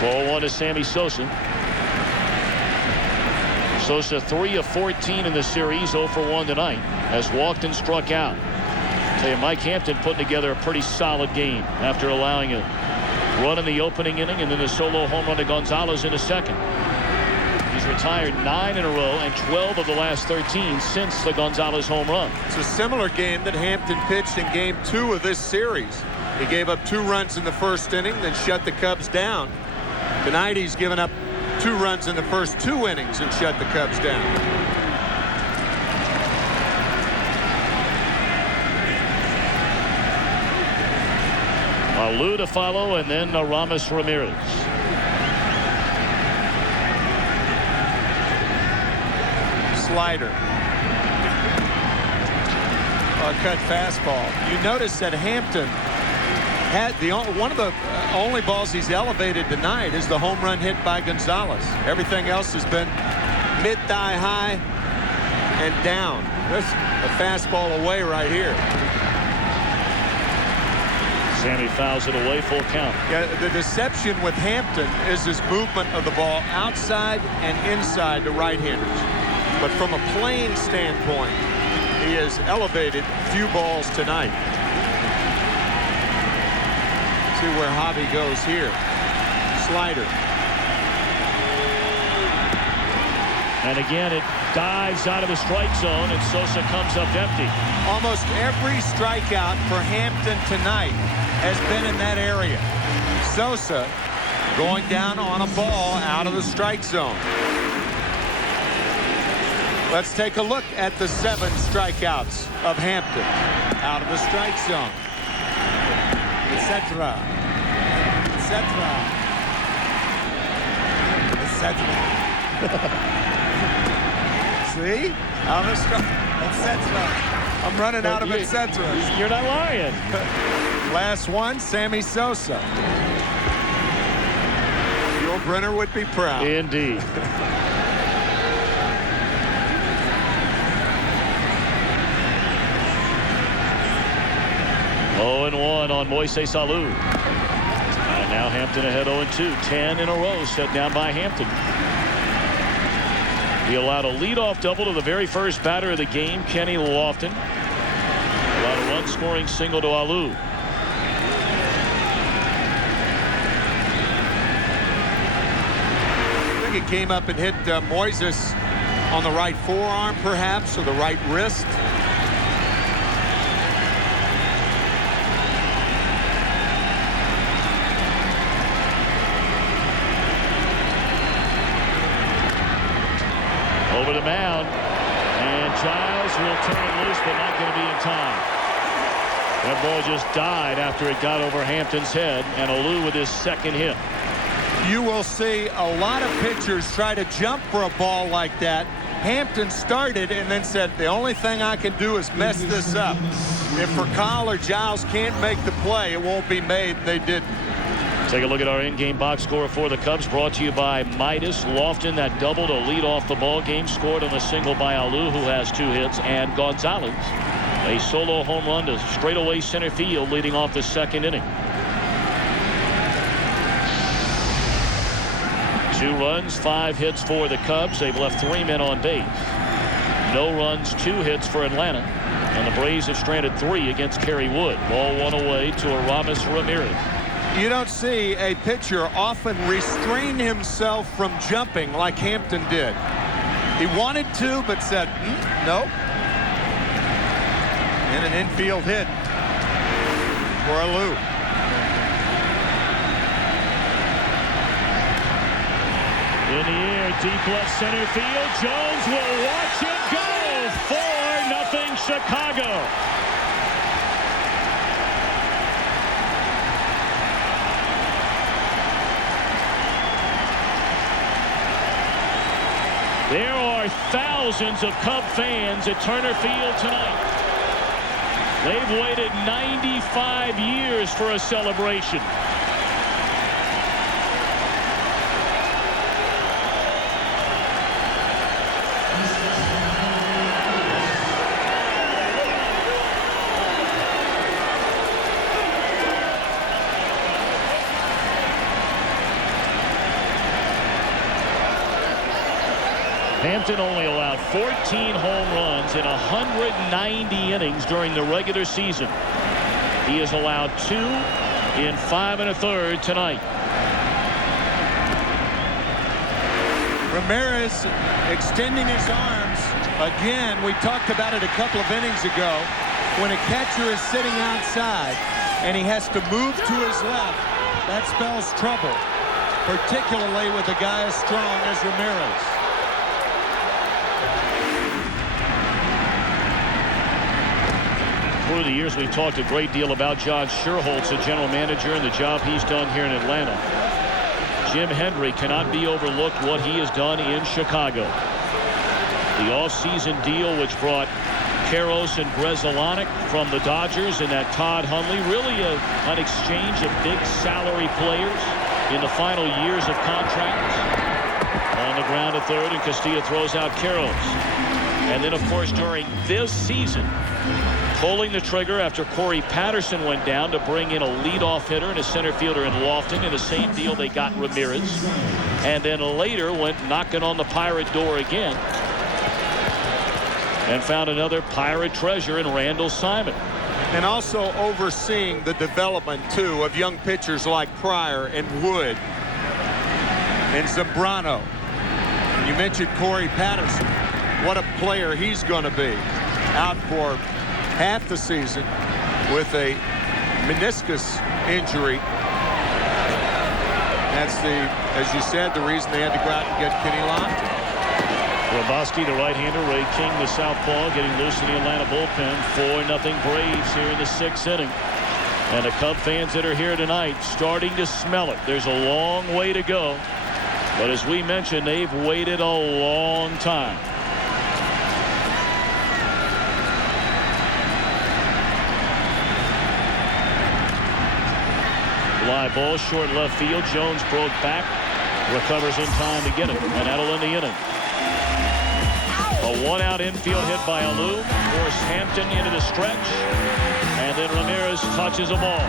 Ball one to Sammy Sosa. Sosa 3 of 14 in the series, 0 for 1 tonight, as walked and struck out. Tell you, Mike Hampton putting together a pretty solid game after allowing a run in the opening inning and then a solo home run to Gonzalez in the second. He's retired 9 in a row and 12 of the last 13 since the Gonzalez home run. It's a similar game that Hampton pitched in game 2 of this series. He gave up 2 runs in the first inning, then shut the Cubs down. Tonight he's given up 2 runs in the first 2 innings and shut the Cubs down. Lou to follow, and then Aramis Ramirez. Slider. A cut fastball. You notice that Hampton had one of the only balls he's elevated tonight is the home run hit by Gonzalez. Everything else has been mid-thigh high and down. This a fastball away right here. Sammy fouls it away, full count. Yeah, the deception with Hampton is his movement of the ball outside and inside to right-handers. But from a playing standpoint, he has elevated few balls tonight. See where Hobby goes here. Slider. And again, it dives out of the strike zone, and Sosa comes up empty. Almost every strikeout for Hampton tonight has been in that area. Sosa going down on a ball out of the strike zone. Let's take a look at the 7 strikeouts of Hampton out of the strike zone. Etc. Etc. Etc. See? Out of the strike. Etc. I'm running out of etc. You're not lying. Last one, Sammy Sosa. Your Brenner would be proud. Indeed. Oh, 0-1 on Moises Alou. And now Hampton ahead 0-2. 10 in a row set down by Hampton. He allowed a leadoff double to the very first batter of the game, Kenny Lofton. Allowed a run-scoring single to Alou. I think it came up and hit Moises on the right forearm, perhaps, or the right wrist. Over the mound, and Giles will turn it loose, but not going to be in time. That ball just died after it got over Hampton's head, and Alou with his second hit. You will see a lot of pitchers try to jump for a ball like that. Hampton started and then said, the only thing I can do is mess this up. If Furcal or Giles can't make the play, it won't be made. They didn't. Take a look at our in-game box score for the Cubs, brought to you by Midas. Lofton, that double to lead off the ball game, scored on a single by Alou, who has 2 hits, and Gonzalez, a solo home run to straightaway center field, leading off the second inning. 2 runs, 5 hits for the Cubs. They've left 3 men on base. No runs, 2 hits for Atlanta, and the Braves have stranded 3 against Kerry Wood. Ball 1 away to Aramis Ramirez. You don't see a pitcher often restrain himself from jumping like Hampton did. He wanted to, but said, nope. And an infield hit for Alou. In the air, deep left center field. Jones will watch it go. 4-0 Chicago. There are thousands of Cub fans at Turner Field tonight. They've waited 95 years for a celebration. Hampton only allowed 14 home runs in 190 innings during the regular season. He has allowed 2 in 5 1/3 tonight. Ramirez extending his arms. Again, we talked about it a couple of innings ago. When a catcher is sitting outside and he has to move to his left, that spells trouble, particularly with a guy as strong as Ramirez. Through the years, we've talked a great deal about John Sherholtz, the general manager, and the job he's done here in Atlanta. Jim Hendry cannot be overlooked what he has done in Chicago. The offseason deal which brought Karros and Bresolanic from the Dodgers and that Todd Hundley, really an exchange of big salary players in the final years of contracts. On the ground at third, and Castilla throws out Karros. And then, of course, during this season, pulling the trigger after Corey Patterson went down to bring in a leadoff hitter and a center fielder in Lofton. In the same deal, they got Ramirez. And then later went knocking on the Pirate door again and found another Pirate treasure in Randall Simon. And also overseeing the development, too, of young pitchers like Pryor and Wood and Zambrano. You mentioned Corey Patterson. What a player he's going to be. Out for half the season with a meniscus injury. That's as you said, the reason they had to go out and get Kenny Lofton. Grabowski, the right-hander, Ray King, the southpaw, getting loose in the Atlanta bullpen. 4-0 Braves here in the 6th inning. And the Cub fans that are here tonight starting to smell it. There's a long way to go. But as we mentioned, they've waited a long time. Fly ball, short left field. Jones broke back. Recovers in time to get it. And that'll end the inning. A one-out infield hit by Alou. Forced Hampton into the stretch. And then Ramirez touches a ball.